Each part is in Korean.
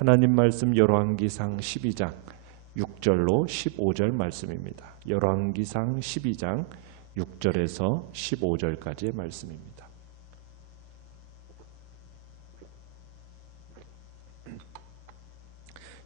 하나님 말씀 열왕기상 12장 6절로 15절 말씀입니다. 열왕기상 12장 6절에서 15절까지의 말씀입니다.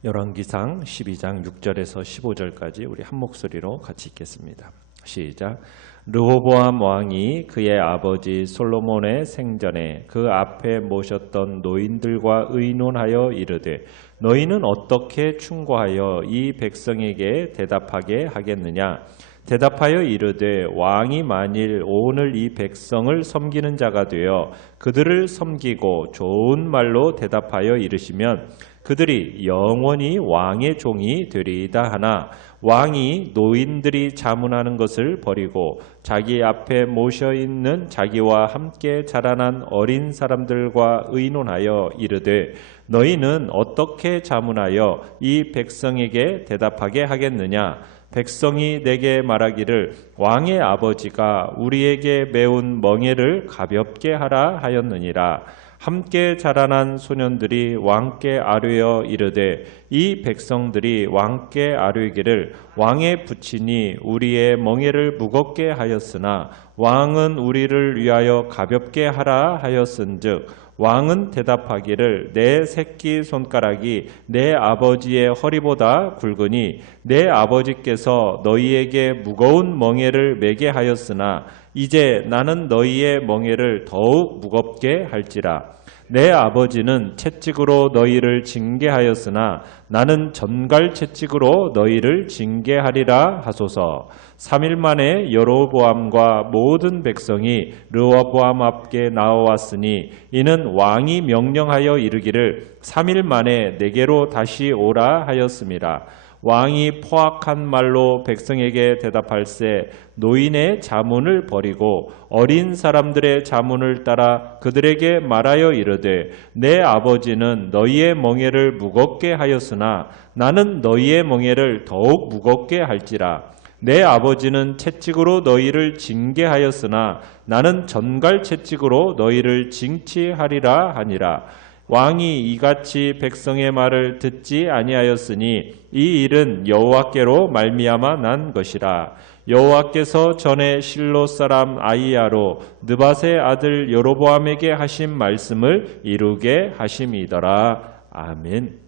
열왕기상 12장 6절에서 15절까지 우리 한 목소리로 같이 읽겠습니다. 시작. 르호보암 왕이 그의 아버지 솔로몬의 생전에 그 앞에 모셨던 노인들과 의논하여 이르되 너희는 어떻게 충고하여 이 백성에게 대답하게 하겠느냐? 대답하여 이르되 왕이 만일 오늘 이 백성을 섬기는 자가 되어 그들을 섬기고 좋은 말로 대답하여 이르시면 그들이 영원히 왕의 종이 되리이다 하나 왕이 노인들이 자문하는 것을 버리고 자기 앞에 모셔있는 자기와 함께 자라난 어린 사람들과 의논하여 이르되 너희는 어떻게 자문하여 이 백성에게 대답하게 하겠느냐? 백성이 내게 말하기를 왕의 아버지가 우리에게 메운 멍에를 가볍게 하라 하였느니라. 함께 자라난 소년들이 왕께 아뢰어 이르되 이 백성들이 왕께 아뢰기를 왕의 부친이 우리의 멍에를 무겁게 하였으나 왕은 우리를 위하여 가볍게 하라 하였은즉 왕은 대답하기를 내 새끼 손가락이 내 아버지의 허리보다 굵으니 내 아버지께서 너희에게 무거운 멍에를 매게 하였으나 이제 나는 너희의 멍에를 더욱 무겁게 할지라. 내 아버지는 채찍으로 너희를 징계하였으나 나는 전갈 채찍으로 너희를 징계하리라 하소서. 3일 만에 여로보암과 모든 백성이 르호보암 앞에 나와왔으니 이는 왕이 명령하여 이르기를 3일 만에 내게로 다시 오라 하였음이라. 왕이 포악한 말로 백성에게 대답할세 노인의 자문을 버리고 어린 사람들의 자문을 따라 그들에게 말하여 이르되 내 아버지는 너희의 멍에를 무겁게 하였으나 나는 너희의 멍에를 더욱 무겁게 할지라. 내 아버지는 채찍으로 너희를 징계하였으나 나는 전갈 채찍으로 너희를 징치하리라 하니라. 왕이 이같이 백성의 말을 듣지 아니하였으니 이 일은 여호와께로 말미암아 난 것이라. 여호와께서 전에 실로 사람 아히야로 느밧의 아들 여로보암에게 하신 말씀을 이루게 하심이더라. 아멘.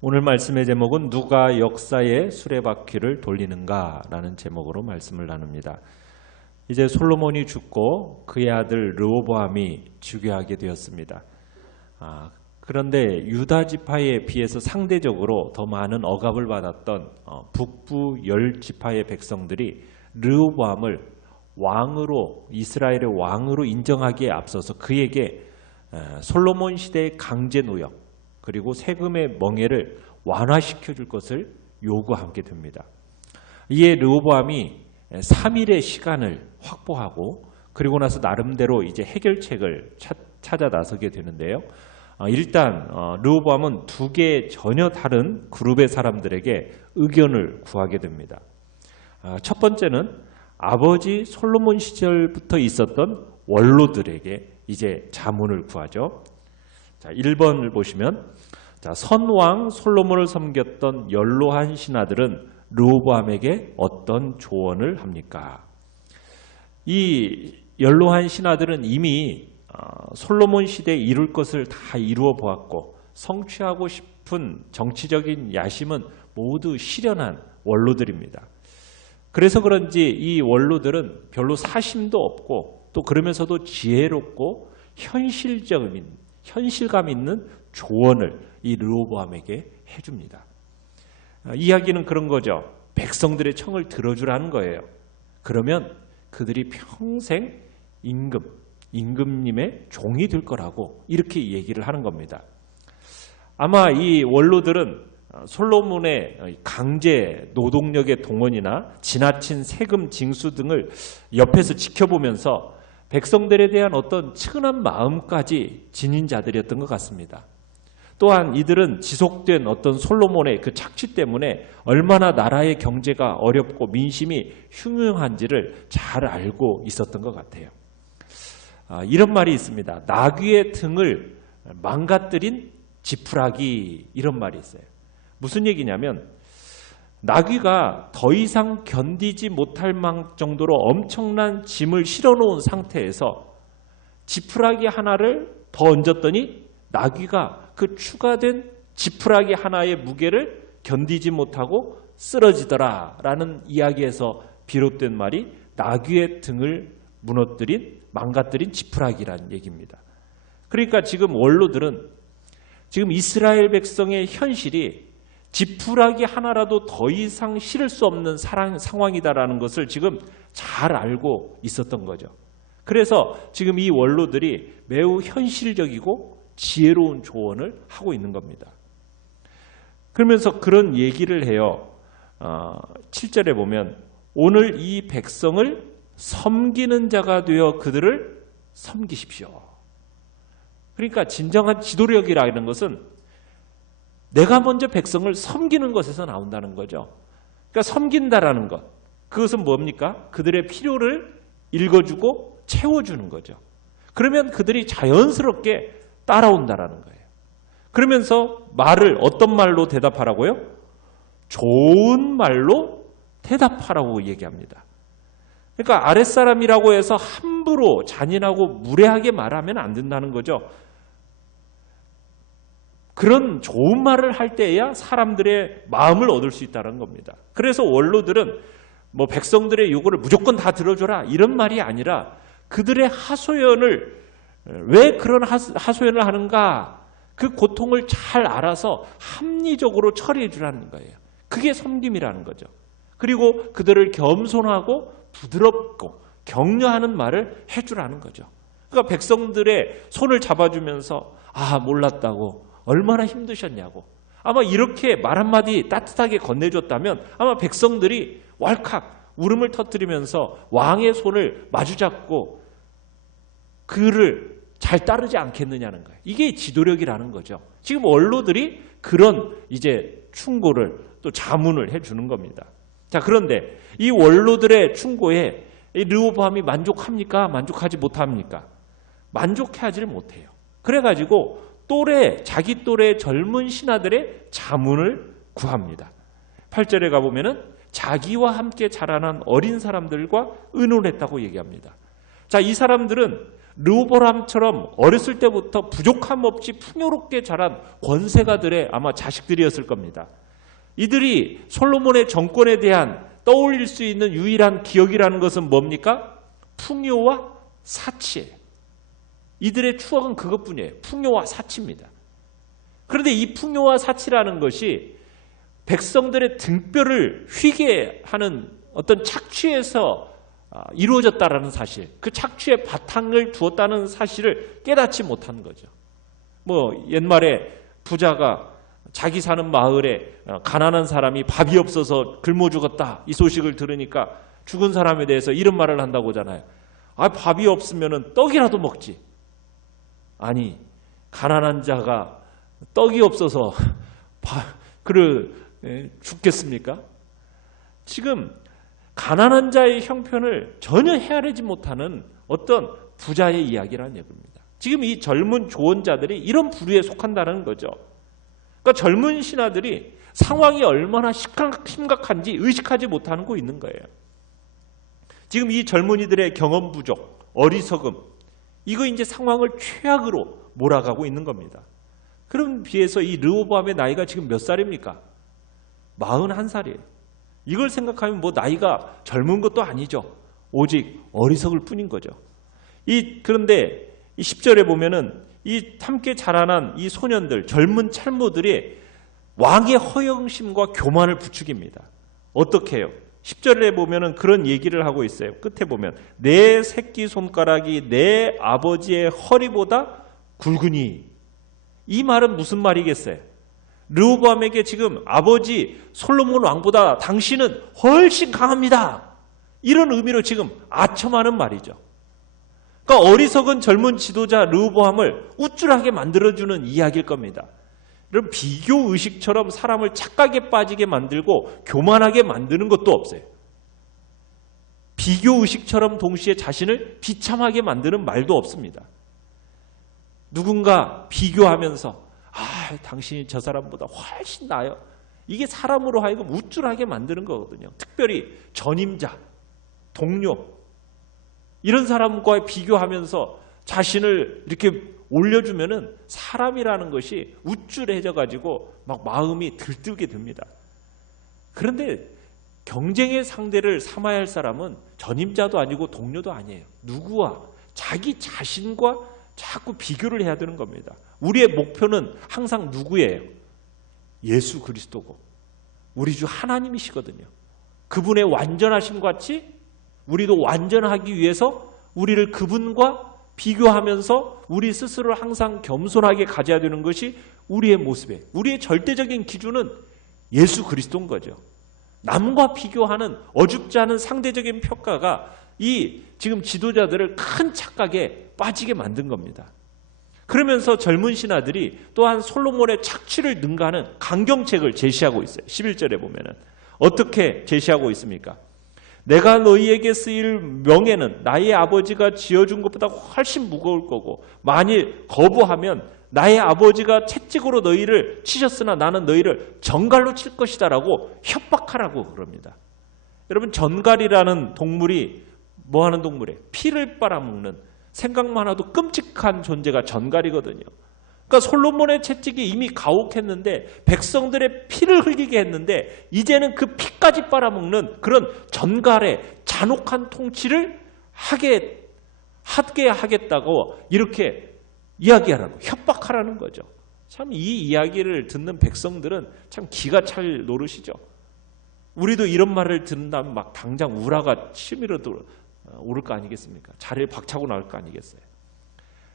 오늘 말씀의 제목은 누가 역사의 수레바퀴를 돌리는가라는 제목으로 말씀을 나눕니다. 이제 솔로몬이 죽고 그의 아들 르호보암이 즉위하게 되었습니다. 그런데 유다 지파에 비해서 상대적으로 더 많은 억압을 받았던 북부 10지파의 백성들이 르호보암을 왕으로 이스라엘의 왕으로 인정하기에 앞서서 그에게 솔로몬 시대의 강제 노역 그리고 세금의 멍에를 완화시켜 줄 것을 요구하게 됩니다. 이에 르호보암이 3일의 시간을 확보하고 그리고 나서 나름대로 이제 해결책을 찾아 나서게 되는데요. 일단 르호보암은 두 개의 전혀 다른 그룹의 사람들에게 의견을 구하게 됩니다. 첫 번째는 아버지 솔로몬 시절부터 있었던 원로들에게 이제 자문을 구하죠. 자, 1번을 보시면 선왕 솔로몬을 섬겼던 연로한 신하들은 르호보암에게 어떤 조언을 합니까? 이 연로한 신하들은 이미 솔로몬 시대에 이룰 것을 다 이루어 보았고 성취하고 싶은 정치적인 야심은 모두 실현한 원로들입니다. 그래서 그런지 이 원로들은 별로 사심도 없고 또 그러면서도 지혜롭고 현실감 있는 조언을 이 르호보암에게 해줍니다. 이야기는 그런 거죠. 백성들의 청을 들어주라는 거예요. 그러면 그들이 평생 임금님의 종이 될 거라고 이렇게 얘기를 하는 겁니다. 아마 이 원로들은 솔로몬의 강제 노동력의 동원이나 지나친 세금 징수 등을 옆에서 지켜보면서 백성들에 대한 어떤 측은한 마음까지 지닌 자들이었던 것 같습니다. 또한 이들은 지속된 어떤 솔로몬의 그 착취 때문에 얼마나 나라의 경제가 어렵고 민심이 흉흉한지를 잘 알고 있었던 것 같아요. 이런 말이 있습니다. 나귀의 등을 망가뜨린 지푸라기 이런 말이 있어요. 무슨 얘기냐면 나귀가 더 이상 견디지 못할 정도로 엄청난 짐을 실어놓은 상태에서 지푸라기 하나를 더 얹었더니 나귀가 그 추가된 지푸라기 하나의 무게를 견디지 못하고 쓰러지더라라는 이야기에서 비롯된 말이 나귀의 등을 망가뜨린 지푸라기라는 얘기입니다. 그러니까 지금 원로들은 지금 이스라엘 백성의 현실이 지푸라기 하나라도 더 이상 실을 수 없는 상황이다라는 것을 지금 잘 알고 있었던 거죠. 그래서 지금 이 원로들이 매우 현실적이고 지혜로운 조언을 하고 있는 겁니다. 그러면서 그런 얘기를 해요. 7절에 보면 오늘 이 백성을 섬기는 자가 되어 그들을 섬기십시오. 그러니까 진정한 지도력이라는 것은 내가 먼저 백성을 섬기는 것에서 나온다는 거죠. 그러니까 섬긴다라는 것. 그것은 뭡니까? 그들의 필요를 읽어주고 채워주는 거죠. 그러면 그들이 자연스럽게 따라온다라는 거예요. 그러면서 말을 어떤 말로 대답하라고요? 좋은 말로 대답하라고 얘기합니다. 그러니까 아랫사람이라고 해서 함부로 잔인하고 무례하게 말하면 안 된다는 거죠. 그런 좋은 말을 할 때에야 사람들의 마음을 얻을 수 있다는 겁니다. 그래서 원로들은 뭐 백성들의 요구를 무조건 다 들어줘라 이런 말이 아니라 그들의 하소연을 왜 그런 하소연을 하는가 그 고통을 잘 알아서 합리적으로 처리해 주라는 거예요. 그게 섬김이라는 거죠. 그리고 그들을 겸손하고 부드럽고 격려하는 말을 해주라는 거죠. 그러니까 백성들의 손을 잡아주면서 몰랐다고 얼마나 힘드셨냐고 아마 이렇게 말 한마디 따뜻하게 건네줬다면 아마 백성들이 왈칵 울음을 터뜨리면서 왕의 손을 마주잡고 그를 잘 따르지 않겠느냐는 거예요. 이게 지도력이라는 거죠. 지금 원로들이 그런 이제 충고를 또 자문을 해주는 겁니다. 자, 그런데 이 원로들의 충고에 르호보암이 만족합니까? 만족하지 못합니까? 만족해하지를 못해요. 그래가지고 자기 또래 젊은 신하들의 자문을 구합니다. 8절에 가보면은 자기와 함께 자라난 어린 사람들과 의논했다고 얘기합니다. 자, 이 사람들은 르호보암처럼 어렸을 때부터 부족함 없이 풍요롭게 자란 권세가들의 아마 자식들이었을 겁니다. 이들이 솔로몬의 정권에 대한 떠올릴 수 있는 유일한 기억이라는 것은 뭡니까? 풍요와 사치예요. 이들의 추억은 그것뿐이에요. 풍요와 사치입니다. 그런데 이 풍요와 사치라는 것이 백성들의 등뼈를 휘게 하는 어떤 착취에서 이루어졌다라는 사실, 그 착취의 바탕을 두었다는 사실을 깨닫지 못한 거죠. 옛말에 부자가 자기 사는 마을에 가난한 사람이 밥이 없어서 굶어 죽었다 이 소식을 들으니까 죽은 사람에 대해서 이런 말을 한다고 하잖아요. 밥이 없으면 떡이라도 먹지. 아니, 가난한 자가 떡이 없어서 죽겠습니까? 지금 가난한 자의 형편을 전혀 헤아리지 못하는 어떤 부자의 이야기라는 얘기입니다. 지금 이 젊은 조언자들이 이런 부류에 속한다는 거죠. 그러니까 젊은 신하들이 상황이 얼마나 심각한지 의식하지 못하고 있는 거예요. 지금 이 젊은이들의 경험 부족, 어리석음, 이거 이제 상황을 최악으로 몰아가고 있는 겁니다. 그럼 비해서 이 르호보암의 나이가 지금 몇 살입니까? 41살이에요. 이걸 생각하면 나이가 젊은 것도 아니죠. 오직 어리석을 뿐인 거죠. 그런데 이 10절에 보면은 이 함께 자라난 이 소년들, 젊은 찰모들이 왕의 허영심과 교만을 부추깁니다. 어떻게 해요? 10절에 보면은 그런 얘기를 하고 있어요. 끝에 보면 내 새끼 손가락이 내 아버지의 허리보다 굵으니. 이 말은 무슨 말이겠어요? 르호보암에게 지금 아버지 솔로몬 왕보다 당신은 훨씬 강합니다. 이런 의미로 지금 아첨하는 말이죠. 그러니까 어리석은 젊은 지도자 르호보암을 우쭐하게 만들어주는 이야기일 겁니다. 이런 비교의식처럼 사람을 착각에 빠지게 만들고 교만하게 만드는 것도 없어요. 비교의식처럼 동시에 자신을 비참하게 만드는 말도 없습니다. 누군가 비교하면서 당신이 저 사람보다 훨씬 나아요. 이게 사람으로 하여금 우쭐하게 만드는 거거든요. 특별히 전임자, 동료 이런 사람과 비교하면서 자신을 이렇게 올려주면은 사람이라는 것이 우쭐해져 가지고 막 마음이 들뜨게 됩니다. 그런데 경쟁의 상대를 삼아야 할 사람은 전임자도 아니고 동료도 아니에요. 누구와? 자기 자신과 자꾸 비교를 해야 되는 겁니다. 우리의 목표는 항상 누구예요? 예수 그리스도고 우리 주 하나님이시거든요. 그분의 완전하심 같이 우리도 완전하기 위해서 우리를 그분과 비교하면서 우리 스스로를 항상 겸손하게 가져야 되는 것이 우리의 모습이에요. 우리의 절대적인 기준은 예수 그리스도인 거죠. 남과 비교하는 어줍지 않은 상대적인 평가가 이 지금 지도자들을 큰 착각에 빠지게 만든 겁니다. 그러면서 젊은 신하들이 또한 솔로몬의 착취를 능가하는 강경책을 제시하고 있어요. 11절에 보면은 어떻게 제시하고 있습니까? 내가 너희에게 쓰일 명예는 나의 아버지가 지어준 것보다 훨씬 무거울 거고 만일 거부하면 나의 아버지가 채찍으로 너희를 치셨으나 나는 너희를 전갈로 칠 것이다 라고 협박하라고 그럽니다. 여러분 전갈이라는 동물이 뭐 하는 동물이에요? 피를 빨아먹는 생각만 해도 끔찍한 존재가 전갈이거든요. 그러니까 솔로몬의 채찍이 이미 가혹했는데 백성들의 피를 흘리게 했는데 이제는 그 피까지 빨아먹는 그런 전갈의 잔혹한 통치를 하게 하겠다고 이렇게 이야기하라고 협박하라는 거죠. 참 이 이야기를 듣는 백성들은 참 기가 찰 노릇이죠. 우리도 이런 말을 듣는다면 막 당장 우라가 치밀어도 오를 거 아니겠습니까? 자리를 박차고 나올 거 아니겠어요?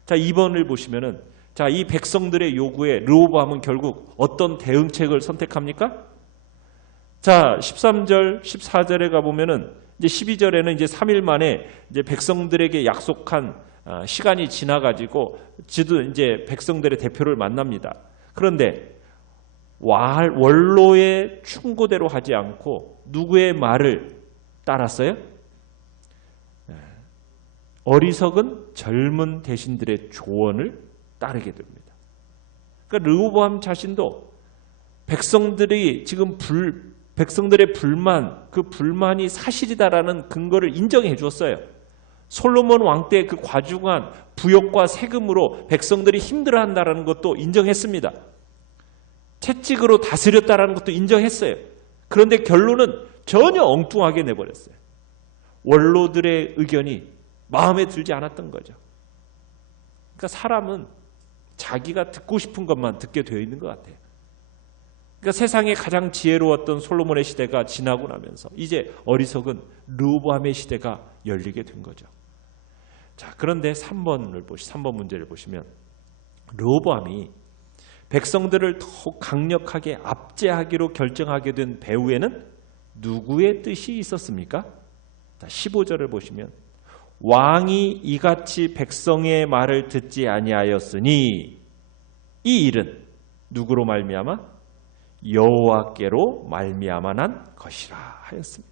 자, 2번을 보시면은 자, 이 백성들의 요구에 르호보암은 결국 어떤 대응책을 선택합니까? 자, 13절, 14절에 가보면은 이제 12절에는 이제 3일 만에 이제 백성들에게 약속한 시간이 지나가지고 이제 백성들의 대표를 만납니다. 그런데 원로의 충고대로 하지 않고 누구의 말을 따랐어요? 어리석은 젊은 대신들의 조언을 따르게 됩니다. 그러니까 르호보암 자신도 백성들이 지금 백성들의 불만, 그 불만이 사실이다라는 근거를 인정해 주었어요. 솔로몬 왕 때 그 과중한 부역과 세금으로 백성들이 힘들어한다라는 것도 인정했습니다. 채찍으로 다스렸다라는 것도 인정했어요. 그런데 결론은 전혀 엉뚱하게 내버렸어요. 원로들의 의견이 마음에 들지 않았던 거죠. 그러니까 사람은 자기가 듣고 싶은 것만 듣게 되어 있는 것 같아요. 그러니까 세상에 가장 지혜로웠던 솔로몬의 시대가 지나고 나면서 이제 어리석은 르호보암의 시대가 열리게 된 거죠. 자, 그런데 3번 문제를 보시면 르호보암이 백성들을 더욱 강력하게 압제하기로 결정하게 된 배후에는 누구의 뜻이 있었습니까? 자, 15절을 보시면 왕이 이같이 백성의 말을 듣지 아니하였으니 이 일은 누구로 말미암아? 여호와께로 말미암아 난 것이라 하였습니다.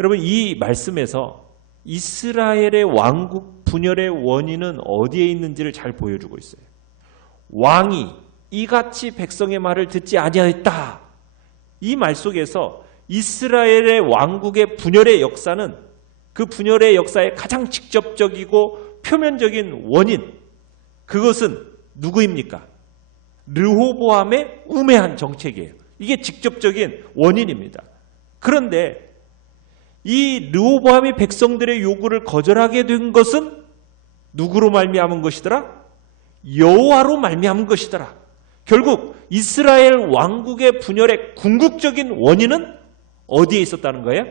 여러분 이 말씀에서 이스라엘의 왕국 분열의 원인은 어디에 있는지를 잘 보여주고 있어요. 왕이 이같이 백성의 말을 듣지 아니하였다. 이 말 속에서 이스라엘의 왕국의 분열의 역사는 그 분열의 역사의 가장 직접적이고 표면적인 원인, 그것은 누구입니까? 르호보암의 우매한 정책이에요. 이게 직접적인 원인입니다. 그런데 이 르호보암이 백성들의 요구를 거절하게 된 것은 누구로 말미암은 것이더라? 여호와로 말미암은 것이더라. 결국 이스라엘 왕국의 분열의 궁극적인 원인은 어디에 있었다는 거예요?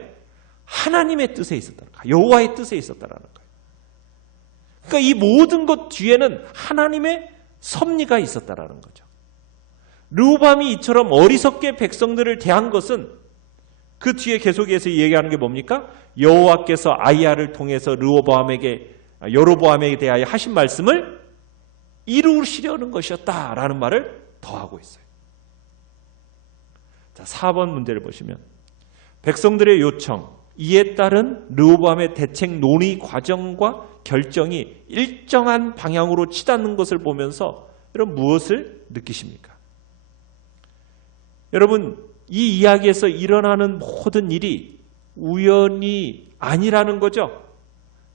하나님의 뜻에 있었다는 거예요. 여호와의 뜻에 있었다는 거예요. 그러니까 이 모든 것 뒤에는 하나님의 섭리가 있었다는 거죠. 르호보암이 이처럼 어리석게 백성들을 대한 것은 그 뒤에 계속해서 얘기하는 게 뭡니까? 여호와께서 아이야를 통해서 여로보암에게 대하여 하신 말씀을 이루시려는 것이었다라는 말을 더하고 있어요. 자, 4번 문제를 보시면 백성들의 요청, 이에 따른 르호보암의 대책 논의 과정과 결정이 일정한 방향으로 치닫는 것을 보면서 여러분 무엇을 느끼십니까? 여러분 이 이야기에서 일어나는 모든 일이 우연이 아니라는 거죠.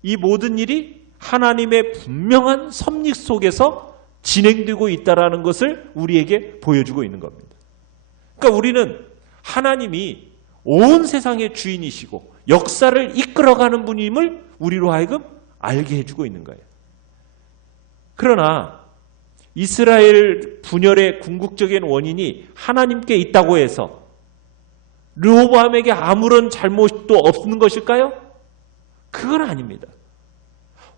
이 모든 일이 하나님의 분명한 섭리 속에서 진행되고 있다는 것을 우리에게 보여주고 있는 겁니다. 그러니까 우리는 하나님이 온 세상의 주인이시고 역사를 이끌어가는 분임을 우리로 하여금 알게 해주고 있는 거예요. 그러나 이스라엘 분열의 궁극적인 원인이 하나님께 있다고 해서 르호보암에게 아무런 잘못도 없는 것일까요? 그건 아닙니다.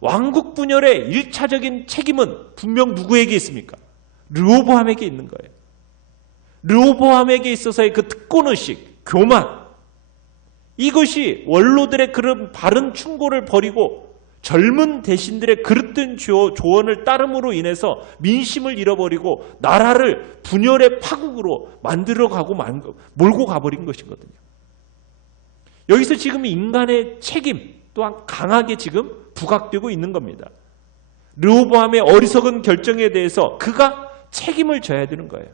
왕국 분열의 1차적인 책임은 분명 누구에게 있습니까? 르호보암에게 있는 거예요. 르호보암에게 있어서의 그 특권의식, 교만, 이것이 원로들의 그런 바른 충고를 버리고 젊은 대신들의 그릇된 조언을 따름으로 인해서 민심을 잃어버리고 나라를 분열의 파국으로 만들어가고 몰고 가버린 것이거든요. 여기서 지금 인간의 책임 또한 강하게 지금 부각되고 있는 겁니다. 르호보암의 어리석은 결정에 대해서 그가 책임을 져야 되는 거예요.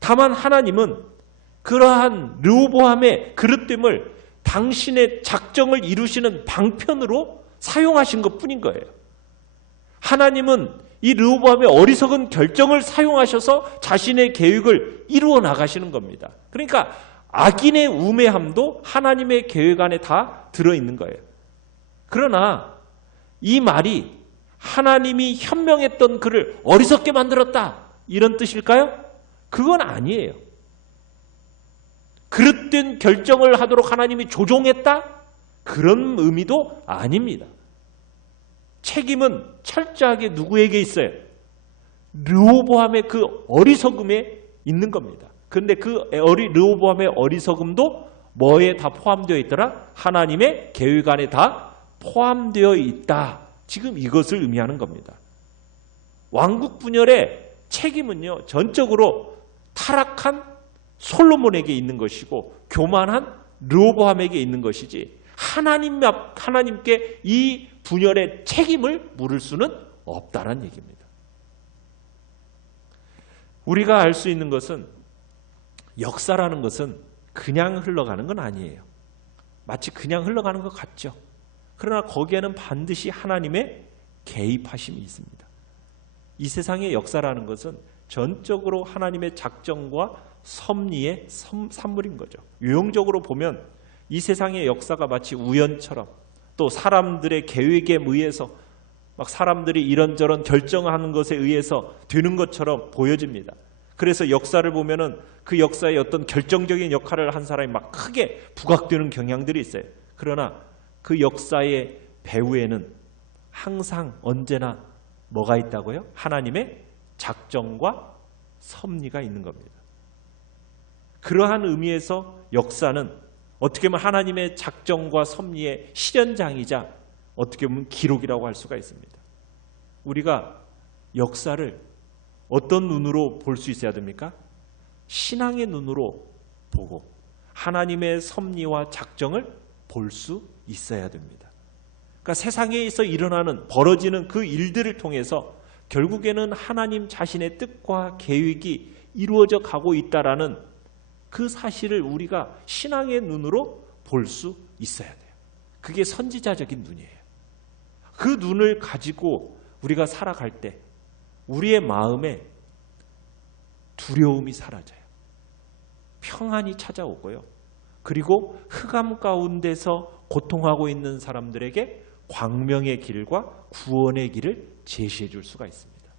다만 하나님은 그러한 르호보암의 그릇됨을 당신의 작정을 이루시는 방편으로 사용하신 것뿐인 거예요. 하나님은 이 르호보암의 어리석은 결정을 사용하셔서 자신의 계획을 이루어 나가시는 겁니다. 그러니까 악인의 우매함도 하나님의 계획 안에 다 들어있는 거예요. 그러나 이 말이 하나님이 현명했던 그를 어리석게 만들었다 이런 뜻일까요? 그건 아니에요. 그릇된 결정을 하도록 하나님이 조종했다? 그런 의미도 아닙니다. 책임은 철저하게 누구에게 있어요? 르호보암의 그 어리석음에 있는 겁니다. 그런데 그 르호보암의 어리석음도 뭐에 다 포함되어 있더라? 하나님의 계획 안에 다 포함되어 있다. 지금 이것을 의미하는 겁니다. 왕국 분열의 책임은요, 전적으로 타락한 솔로몬에게 있는 것이고 교만한 르호보암에게 있는 것이지 하나님께 이 분열의 책임을 물을 수는 없다는 얘기입니다. 우리가 알 수 있는 것은 역사라는 것은 그냥 흘러가는 건 아니에요. 마치 그냥 흘러가는 것 같죠. 그러나 거기에는 반드시 하나님의 개입하심이 있습니다. 이 세상의 역사라는 것은 전적으로 하나님의 작정과 섭리의 산물인 거죠. 유형적으로 보면 이 세상의 역사가 마치 우연처럼 또 사람들의 계획에 의해서 막 사람들이 이런저런 결정하는 것에 의해서 되는 것처럼 보여집니다. 그래서 역사를 보면은 그 역사의 어떤 결정적인 역할을 한 사람이 막 크게 부각되는 경향들이 있어요. 그러나 그 역사의 배후에는 항상 언제나 뭐가 있다고요? 하나님의 작정과 섭리가 있는 겁니다. 그러한 의미에서 역사는 어떻게 보면 하나님의 작정과 섭리의 실현장이자 어떻게 보면 기록이라고 할 수가 있습니다. 우리가 역사를 어떤 눈으로 볼 수 있어야 됩니까? 신앙의 눈으로 보고 하나님의 섭리와 작정을 볼 수 있어야 됩니다. 그러니까 세상에서 일어나는 벌어지는 그 일들을 통해서 결국에는 하나님 자신의 뜻과 계획이 이루어져 가고 있다라는 그 사실을 우리가 신앙의 눈으로 볼 수 있어야 돼요. 그게 선지자적인 눈이에요. 그 눈을 가지고 우리가 살아갈 때 우리의 마음에 두려움이 사라져요. 평안이 찾아오고요. 그리고 흑암 가운데서 고통하고 있는 사람들에게 광명의 길과 구원의 길을 제시해 줄 수가 있습니다.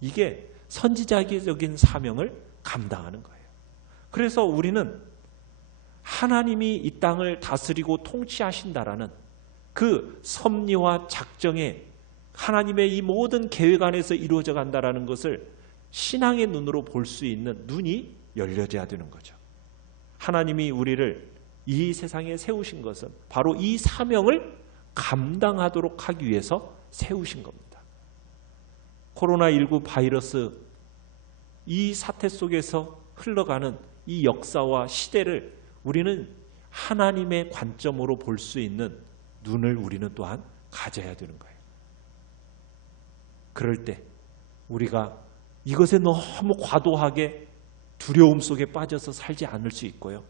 이게 선지자적인 사명을 감당하는 거예요. 그래서 우리는 하나님이 이 땅을 다스리고 통치하신다라는 그 섭리와 작정에 하나님의 이 모든 계획 안에서 이루어져 간다라는 것을 신앙의 눈으로 볼 수 있는 눈이 열려져야 되는 거죠. 하나님이 우리를 이 세상에 세우신 것은 바로 이 사명을 감당하도록 하기 위해서 세우신 겁니다. 코로나19 바이러스 이 사태 속에서 흘러가는 이 역사와 시대를 우리는 하나님의 관점으로 볼 수 있는 눈을 우리는 또한 가져야 되는 거예요. 그럴 때 우리가 이것에 너무 과도하게 두려움 속에 빠져서 살지 않을 수 있고요.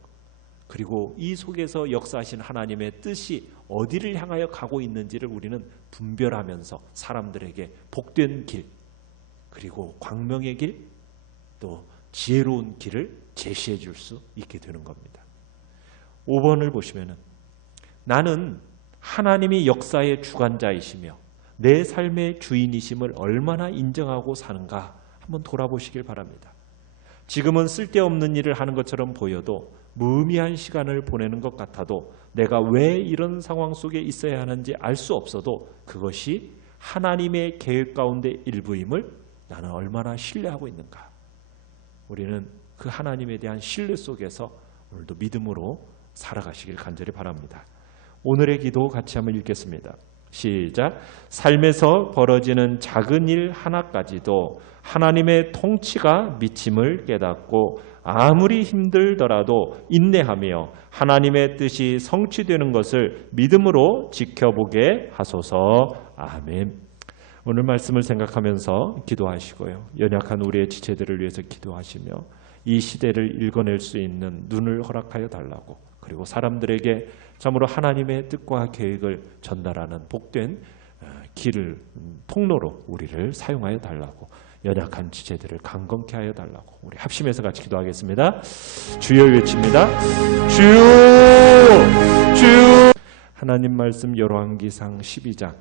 그리고 이 속에서 역사하신 하나님의 뜻이 어디를 향하여 가고 있는지를 우리는 분별하면서 사람들에게 복된 길, 그리고 광명의 길, 또 지혜로운 길을 제시해 줄 수 있게 되는 겁니다. 5번을 보시면은 나는 하나님이 역사의 주관자이시며 내 삶의 주인이심을 얼마나 인정하고 사는가 한번 돌아보시길 바랍니다. 지금은 쓸데없는 일을 하는 것처럼 보여도 무의미한 시간을 보내는 것 같아도 내가 왜 이런 상황 속에 있어야 하는지 알 수 없어도 그것이 하나님의 계획 가운데 일부임을 나는 얼마나 신뢰하고 있는가. 우리는 그 하나님에 대한 신뢰 속에서 오늘도 믿음으로 살아가시길 간절히 바랍니다. 오늘의 기도 같이 한번 읽겠습니다. 시작. 삶에서 벌어지는 작은 일 하나까지도 하나님의 통치가 미침을 깨닫고 아무리 힘들더라도 인내하며 하나님의 뜻이 성취되는 것을 믿음으로 지켜보게 하소서. 아멘. 오늘 말씀을 생각하면서 기도하시고요. 연약한 우리의 지체들을 위해서 기도하시며 이 시대를 읽어낼 수 있는 눈을 허락하여 달라고, 그리고 사람들에게 참으로 하나님의 뜻과 계획을 전달하는 복된 길을 통로로 우리를 사용하여 달라고, 연약한 지체들을 강건케 하여 달라고 우리 합심해서 같이 기도하겠습니다. 주여 외칩니다. 주여, 주여. 하나님 말씀 열왕기상 12장